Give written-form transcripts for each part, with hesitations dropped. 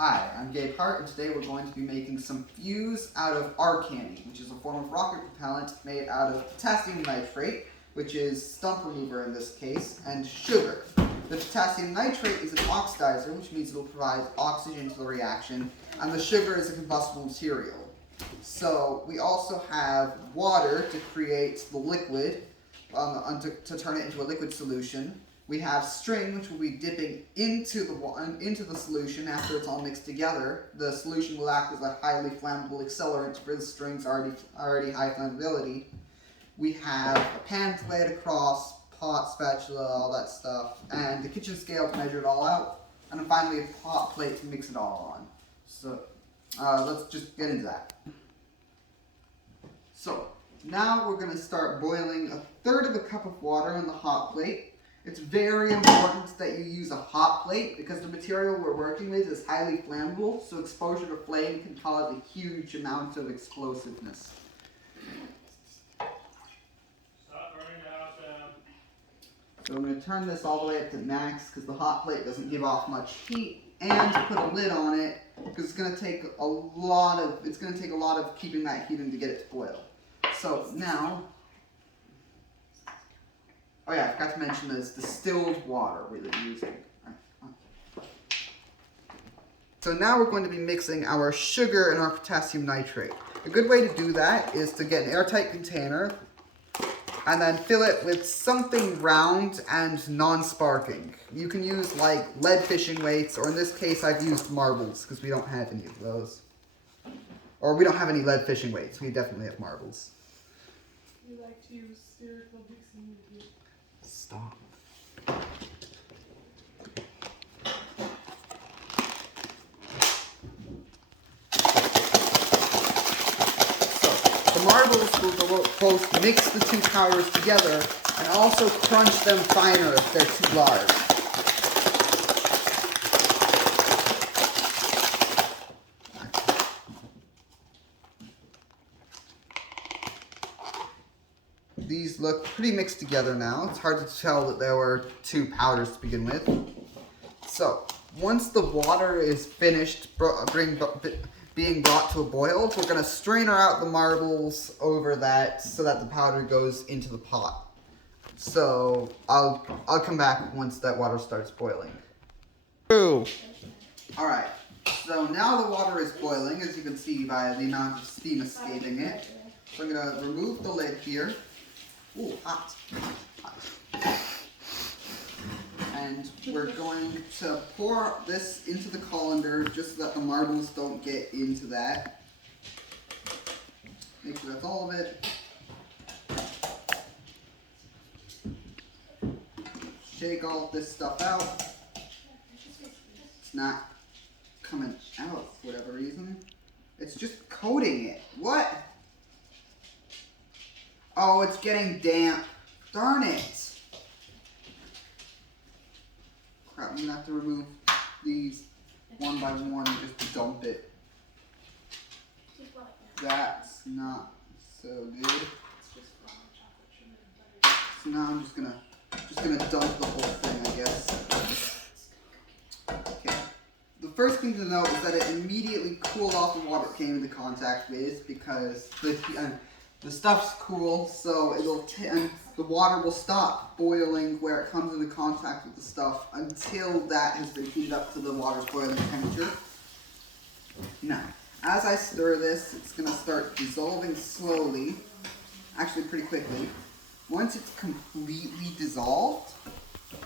Hi, I'm Gabe and today we're going to be making some fuse out of arcanine, which is a form of rocket propellant made out of potassium nitrate, which is stump remover in this case, and sugar. The potassium nitrate is an oxidizer, which means it will provide oxygen to the reaction, and the sugar is a combustible material. So we also have water to create the liquid, to turn it into a liquid solution. We have string, which will be dipping into the solution after it's all mixed together. The solution will act as a highly flammable accelerant for the string's already high flammability. We have a pan to lay it across, pot, spatula, all that stuff, and the kitchen scale to measure it all out, and then finally a hot plate to mix it all on. So let's just get into that. So now we're going to start boiling 1/3 of a cup of water on the hot plate. It's very important that you use a hot plate because the material we're working with is highly flammable, so exposure to flame can cause a huge amount of explosiveness. Stop burning the house down. So I'm going to turn this all the way up to max because the hot plate doesn't give off much heat, and to put a lid on it because it's going to take a lot of keeping that heat in to get it to boil. So now, oh yeah, I forgot to mention this distilled water we're using. So now we're going to be mixing our sugar and our potassium nitrate. A good way to do that is to get an airtight container and then fill it with something round and non-sparking. You can use like lead fishing weights, or in this case I've used marbles because we don't have any of those. Or we don't have any lead fishing weights, we definitely have marbles. We like to use spherical Dixie. Stop. So the marbles will both mix the two powders together and also crunch them finer if they're too large. These look pretty mixed together now. It's hard to tell that there were two powders to begin with. So, once the water is finished being brought to a boil, we're going to strain out the marbles over that so that the powder goes into the pot. So, I'll come back once that water starts boiling. Alright, so now the water is boiling, as you can see by the amount of steam escaping it. So I'm going to remove the lid here. Ooh, hot. And we're going to pour this into the colander just so that the marbles don't get into that. Make sure that's all of it. Shake all of this stuff out. It's not coming out for whatever reason. It's just coating it. What? Oh, it's getting damp. Darn it. Crap, I'm gonna have to remove these one by one just to dump it. That's not so good. So now I'm just gonna dump the whole thing, I guess. Okay. The first thing to note is that it immediately cooled off the water it came into contact with because the stuff's cool, so and the water will stop boiling where it comes into contact with the stuff until that has been heated up to the water's boiling temperature. Now, as I stir this, it's going to start dissolving slowly, actually pretty quickly. Once it's completely dissolved,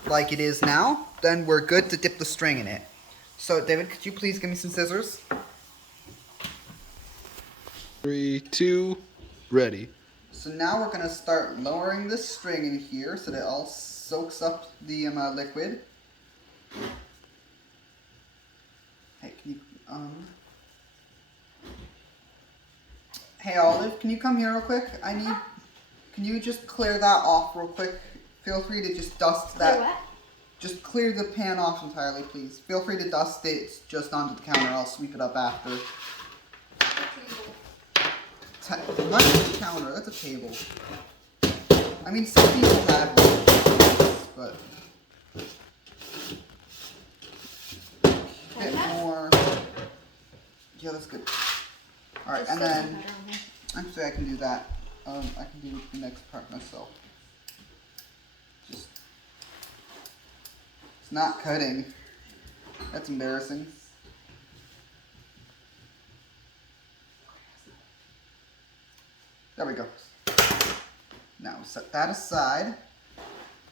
like it is now, then we're good to dip the string in it. So, David, could you please give me some scissors? 3, 2, ready. So now we're going to start lowering this string in here so that it all soaks up the liquid. Hey, can you, hey Olive, can you come here real quick? Can you just clear that off real quick? Feel free to just dust that. What? Just clear the pan off entirely, please. Feel free to dust it just onto the counter. I'll sweep it up after. Not just a counter, that's a table. I mean, some people have this, but a bit more. Yeah, that's good. All right, Just and so it's then better on there. actually I can do that. I can do the next part myself. Just it's not cutting. That's embarrassing. There we go. Now set that aside.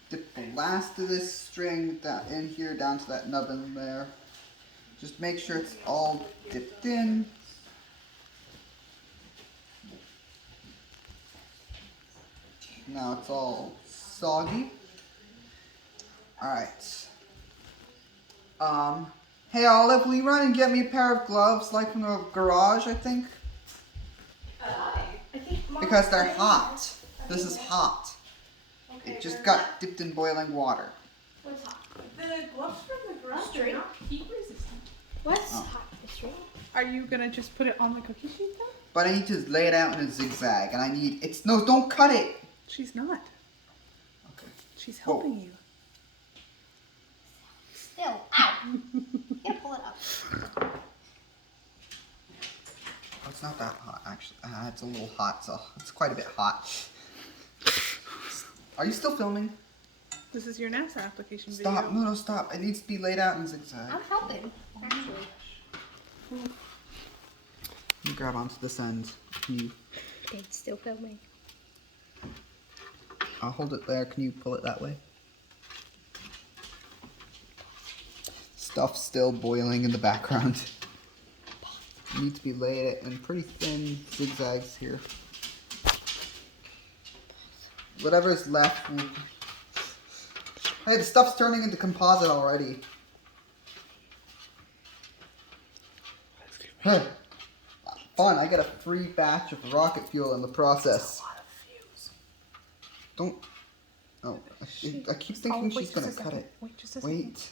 Dip the last of this string down in here down to that nubbin there. Just make sure it's all dipped in. Now it's all soggy. Alright. Hey Olive, will you run and get me a pair of gloves like from the garage, I think? I think Mom Because they're said- hot. This is hot. Okay, It just they're got dipped in boiling water. What's hot? The gloves from the garage Straight. are not heat resistant. What's Oh. hot? Straight? Are you gonna just put it on the cookie sheet though? But I need to lay it out in a zigzag and I need no, don't cut it. She's not. Okay. She's Whoa. helping you. Still. Ow! Yeah, pull it up. Oh, it's not that hot actually. It's a little hot, so it's quite a bit hot. Are you still filming? This is your NASA application Stop. video. No, stop. It needs to be laid out in zigzag. I'm helping, actually. You grab onto this end. Can you? It's still filming. I'll hold it there. Can you pull it that way? Stuff's still boiling in the background. You need to be laid in pretty thin zigzags here. Whatever's left will... Hey, the stuff's turning into composite already. Huh. Fun, I got a free batch of rocket fuel in the process. Don't... Oh, I keep thinking wait she's just a gonna cut second. it. Wait just a second. Wait.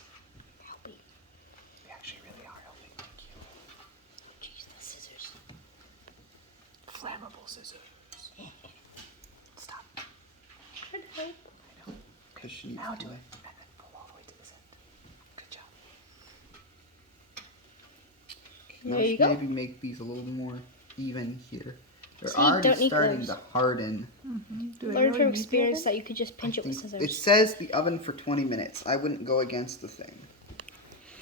Helping. We actually really are helping. Thank you. Jeez, the scissors. Flammable scissors. Stop. Good help. I know. Because she needs Now to do it. lay. And then pull all the way to this end. Good job. Now There you go. maybe make these a little more even here. They're So you already don't need starting gloves. to harden. Do Learn from experience that you could just pinch it with scissors. It says the oven for 20 minutes. I wouldn't go against the thing.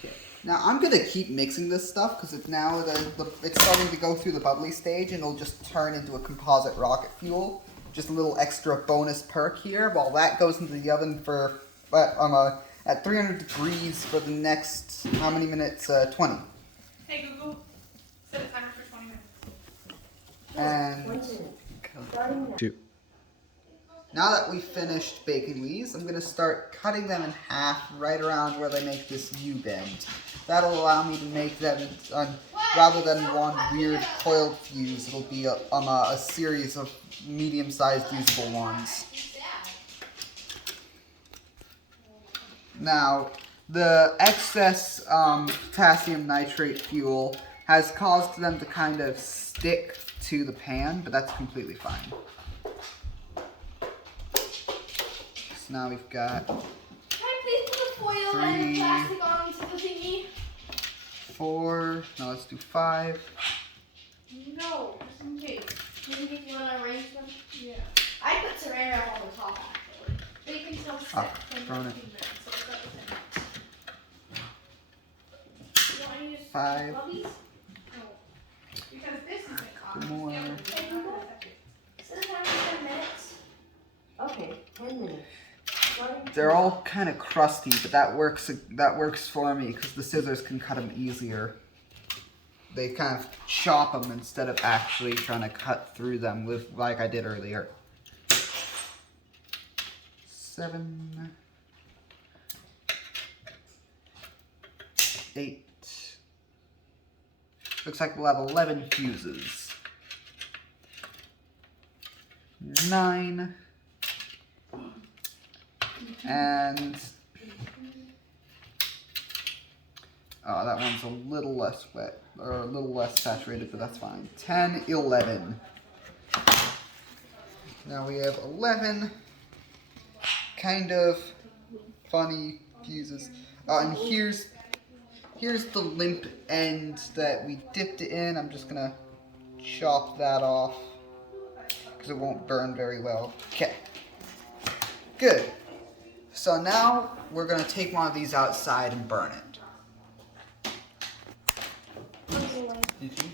Okay. Now I'm gonna keep mixing this stuff because it's now it's starting to go through the bubbly stage and it'll just turn into a composite rocket fuel. Just a little extra bonus perk here. While that goes into the oven for at 300 degrees for the next how many minutes? 20. Hey Google, set a timer for 20 minutes. And Two. now that we've finished baking these, I'm going to start cutting them in half right around where they make this U-bend. That'll allow me to make them, rather than one weird coiled fuse, it'll be a series of medium-sized usable ones. Now, the excess potassium nitrate fuel has caused them to kind of stick to the pan, but that's completely fine. So now we've got Can I please put the foil and the plastic onto the thingy? 4, now let's do 5. No, just in case. Maybe if you want to arrange them. Yeah. I put saran wrap on the top, actually. But you can still set Ah, for 15 thrown minutes, it. so it's not within. You want me to use 5. glubbies? No. Because this isn't cotton. Two more. Yeah, but Hey, Google? Set a timer for 10 minutes. Okay, 10 minutes. They're all kind of crusty, but that works for me because the scissors can cut them easier. They kind of chop them instead of actually trying to cut through them with like I did earlier. 7, 8. Looks like we'll have 11 fuses. 9. And oh, that one's a little less wet, or a little less saturated, but that's fine. 10, 11. Now we have 11 kind of funny fuses. And here's here's the limp end that we dipped it in. I'm just gonna chop that off because it won't burn very well. Okay, good. So now we're gonna take one of these outside and burn it. Okay. Did you?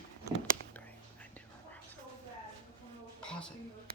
Pause it.